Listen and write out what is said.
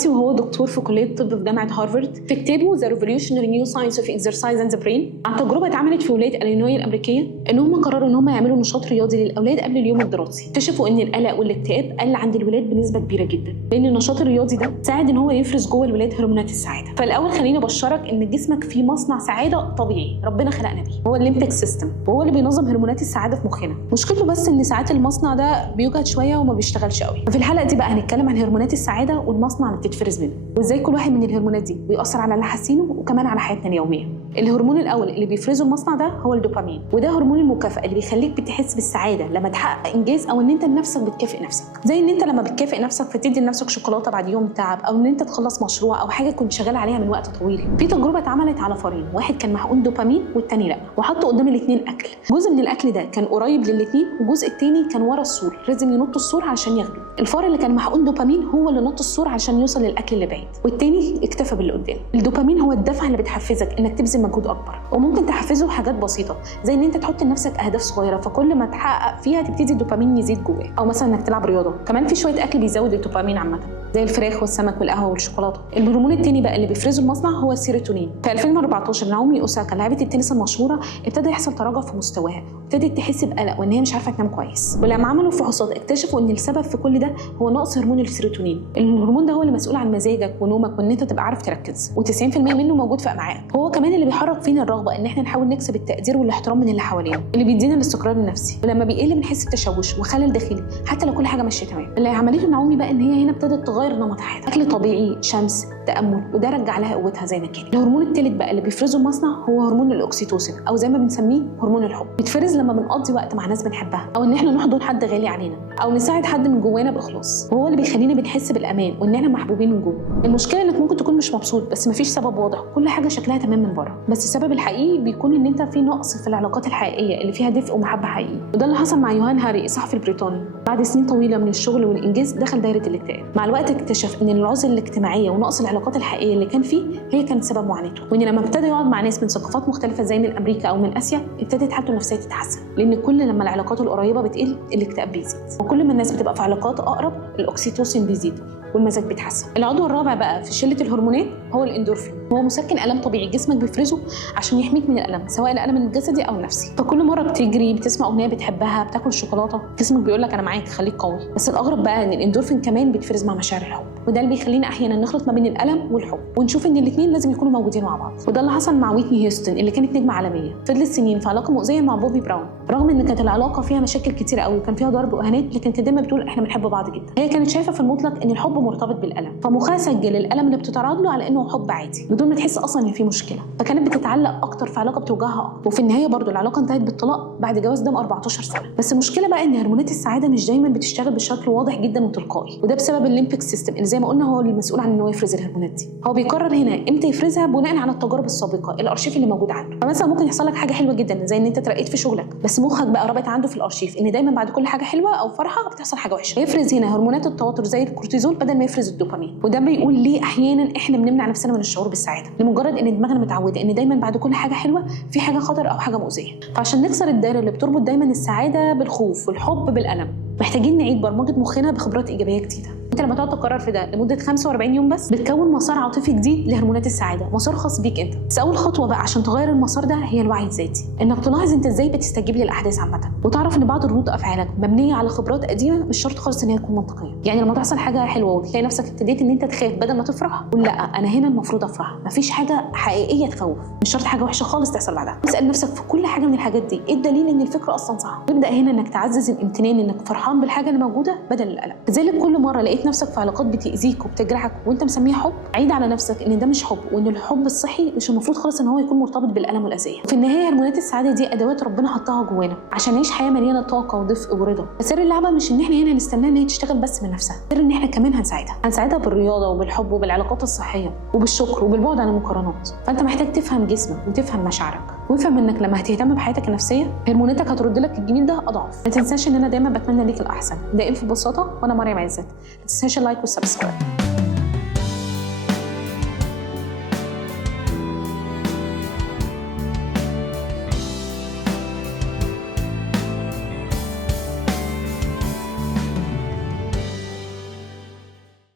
دلوقتي وهو دكتور في كليه الطب في جامعه هارفارد، في كتابه The Revolutionary New Science of Exercise and the Brain عن تجربه اتعملت في ولايه الينوي الامريكيه، ان هم قرروا ان هم يعملوا نشاط رياضي للاولاد قبل اليوم الدراسي. اكتشفوا ان القلق والاكتئاب قل عند الولاد بنسبه كبيره جدا، لان النشاط الرياضي ده ساعد ان هو يفرز جوه الولاد هرمونات السعاده. فالاول خليني ابشرك ان جسمك فيه مصنع سعاده طبيعي ربنا خلقنا بيه، هو الليمبيك سيستم، وهو اللي بينظم هرمونات السعاده في مخنا. مشكلته بس ان ساعات المصنع ده بيوجد شويه وما بيشتغلش قوي. ففي الحلقه دي بقى هنتكلم عن هرمونات السعاده والمصنع اللي بتتفرز منه، وازاي كل واحد من الهرمونات دي بيأثر على اللي حاسينه وكمان على حياتنا اليوميه. الهرمون الاول اللي بيفرزه المصنع ده هو الدوبامين، وده هرمون المكافاه اللي بيخليك بتحس بالسعاده لما تحقق انجاز، او ان انت لنفسك بتكافئ نفسك، زي ان انت لما بتكافئ نفسك فتدي لنفسك شوكولاته بعد يوم تعب، او ان انت تخلص مشروع او حاجه كنت شغال عليها من وقت طويل. في تجربه اتعملت على فارين، واحد كان محقون دوبامين والتاني لا، وحطوا قدام الاثنين اكل. جزء من الاكل ده كان قريب للاثنين، والجزء الثاني كان ورا السور، لازم ينط السور علشان ياخده. الفار اللي كان محقون دوبامين هو اللي نط السور علشان يوصل للاكل اللي بعيد، والثاني اكتفى باللي قدام. الدوبامين هو الدفعه اللي بتحفزك انك تبذل مجهود اكبر، وممكن تحفزه بحاجات بسيطه زي ان انت تحط لنفسك اهداف صغيره، فكل ما تحقق فيها تبتدي الدوبامين يزيد جواك، او مثلا انك تلعب رياضه. كمان في شويه اكل بيزود الدوبامين عامه، زي الفراخ والسمك والقهوه والشوكولاته. الهرمون الثاني بقى اللي بيفرزه المصنع هو السيروتونين. في 2014 ناومي اوساكا لاعبه التنس المشهوره ابتدى يحصل تراجع في مستواها، ابتدت تحس بقلق وان هي مش عارفه تنام كويس. ولما عملوا فحوصات اكتشفوا ان السبب في كل ده هو نقص هرمون السيروتونين. الهرمون ده هو اللي مسؤول عن مزاجك ونومك وان انت تبقى عارف تركز، و90% منه موجود في امعائك. هو كمان اللي بيحرك فينا الرغبه ان احنا نحاول نكسب التقدير والاحترام من اللي حوالينا، اللي بيدينا الاستقرار النفسي. ولما بيقل بنحس بتشوش وخلل داخلي حتى لو كل حاجه ماشيه تمام. اللي عملته نعومي بقى ان هي هنا ابتدت تغير نمط حياتها، اكل طبيعي، شمس، تامل، وده رجع لها قوتها زي ما كانت. الهرمون الثالث بقى اللي بيفرزه المصنع هو هرمون الاكسيتوسين، او زي ما بنسميه هرمون الحب. بيتفرز لما بنقضي وقت مع ناس بنحبها، او ان احنا نحضن حد غالي علينا، او نساعد حد من جوانا باخلاص، وهو اللي بيخلينا بنحس بالامان وان احنا محبوبين من جوه. المشكله انك ممكن تكون مش مبسوط بس مفيش سبب واضح، كل حاجه شكلها تمام من بره، بس السبب الحقيقي بيكون ان انت في نقص في العلاقات الحقيقيه اللي فيها دفء ومحبه حقيقي. وده اللي حصل مع يوهان هاري الصحفي البريطاني. بعد سنين طويله من الشغل والانجاز دخل دايره الاكتئاب. مع الوقت اكتشف ان العزله الاجتماعيه ونقص العلاقات الحقيقيه اللي كان فيه هي كانت سبب معاناته، وان لما ابتدى يقعد مع ناس من ثقافات مختلفه زي من امريكا او من اسيا ابتدت حالته النفسيه تتحسن، لان كل لما العلاقات القريبه بتقل الاكتئاب بيزيد، وكل ما الناس بتبقى في علاقات اقرب الاكسيتوسين بيزيد والمزاج بيتحسن. العضو الرابع بقى في شله الهرمونات هو الاندورفين. هو مسكن الام طبيعي جسمك بيفرزه عشان يحميك من الالم، سواء الالم الجسدي او النفسي. فكل مره بتجري، بتسمع اغنيه بتحبها، بتاكل شوكولاته، جسمك بيقول لك انا معاك خليك قوي. بس الاغرب بقى ان الاندورفين كمان بيتفرز مع مشاعر الحب، وده اللي بيخلينا احيانا نخلط ما بين الالم والحب ونشوف ان الاثنين لازم يكونوا موجودين مع بعض. وده اللي حصل مع ويتني هيوستن اللي كانت نجمه عالميه، فضلت سنين في علاقه مؤذيه مع بوبي براون، رغم ان كانت العلاقه فيها مشاكل كتيره قوي وكان فيها ضرب واهانات، لكن كانت دايما بتقول احنا بنحب بعض جدا. هي كانت شايفه في المطلق ان الحب مرتبط بالالم، فمخها سجل الالم اللي بتتعرض له على انه حب عادي بدون ما تحس اصلا ان في مشكله، فكانت بتتعلق اكتر في علاقه بتوجعها اكتر. وفي النهايه برضو العلاقه انتهت بالطلاق بعد جواز دام 14 سنه. بس المشكله بقى ان هرمونات السعاده مش دايما بتشتغل بشكل واضح جدا وتلقائي، وده بسبب الليمبيك سيستم اللي زي ما قلنا هو المسؤول عن انه يفرز الهرمونات دي. هو بيقرر هنا امتى يفرزها بناء على التجارب السابقه، الارشيف اللي موجود عنده. فمثلا ممكن يحصل لك حاجه حلوه جدا زي ان انت ترقيت في شغلك، بس مخك بقى رابط عنده في الارشيف ان دايما بعد كل حاجه حلوه او فرحه بتحصل حاجه وحشه، يفرز هنا هرمونات التوتر زي الكورتيزول بدل ما يفرز الدوبامين. وده بيقول ليه احيانا احنا بنمنع نفسنا من الشعور بالسعاده لمجرد ان دماغنا متعوده ان دايما بعد كل حاجه حلوه في حاجه خطر او حاجه مؤذيه. فعشان نكسر الدايره اللي بتربط دايما السعاده بالخوف والحب بالالم، محتاجين نعيد برمجه مخنا بخبرات ايجابيه جديده. انت لما تقعد تقرر في ده لمده 45 يوم بس بتكون مسار عاطفي جديد لهرمونات السعاده، مسار خاص بيك انت. بس اول خطوه بقى عشان تغير المسار ده هي الوعي الذاتي، انك تلاحظ انت ازاي بتستجيب للاحداث عامه، وتعرف ان بعض ردود افعالك مبنيه على خبرات قديمه مش شرط خالص ان هي تكون منطقيه. يعني لما تحصل حاجه حلوه وتلاقي نفسك ابتديت ان انت تخاف بدل ما تفرح، قول لا انا هنا المفروض افرح، مفيش حاجه حقيقيه تخوف، مش شرط حاجه وحشه خالص تحصل بعدها. اسال نفسك في كل حاجه من الحاجات دي ايه الدليل ان الفكره اصلا صح. تبدا هنا انك تعزز الامتنان انك فرحان بالحاجه اللي موجوده بدل القلق. كذلك كل مره لقيت نفسك في علاقات بتاذيك وبتجرحك وانت مسميها حب، عيد على نفسك ان ده مش حب، وان الحب الصحي مش المفروض خالص ان هو يكون مرتبط بالالم والاذيه. وفي النهايه هرمونات السعاده دي ادوات ربنا حطها جوانا عشان نعيش حياه مليانه طاقه ودفء ورضا. بس سر اللعبه مش ان احنا هنا نستناها ان هي تشتغل بس من نفسها، سر ان احنا كمان هنساعدها بالرياضه وبالحب وبالعلاقات الصحيه وبالشكر وبالبعد عن المقارنات. فانت محتاج تفهم جسمك وتفهم مشاعرك، وافهم انك لما هتهتم بحياتك النفسيه هرموناتك هترد لك الجميل ده اضعاف. ما تنساش ان انا دايما بتمنى ليك الاحسن. ده في ببساطه، وانا مريم عزت. ما تنساش اللايك والسبسكرايب.